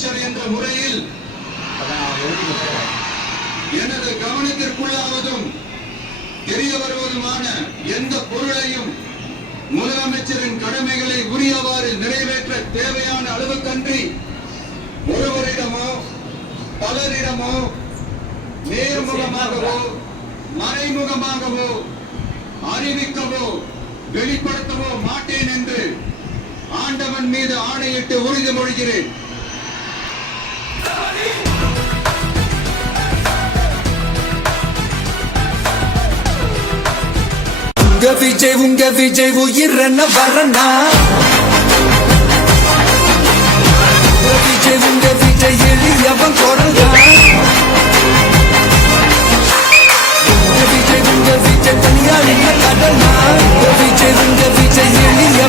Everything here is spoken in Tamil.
முதலமைச்சர் என்ற முறையில் எனது கவனத்திற்குள்ளாவதும் தெரிய வருவதுமான எந்த பொருளையும் முதலமைச்சரின் கடமைகளை உரியவாறு நிறைவேற்ற தேவையான அளவுக்கன்றி ஒருவரிடமோ பலரிடமோ நேர்முகமாகவோ மறைமுகமாகவோ அறிவிக்கவோ வெளிப்படுத்தவோ மாட்டேன் என்று ஆண்டவன் மீது ஆணையிட்டு உறுதிமொழிகிறேன். உங்க விஜய் உயிரன வரனா உங்க விஜய் எளியவன் குரல்தான் உங்க விஜய் தனியாளின் கடனா உங்க விஜய் எளிய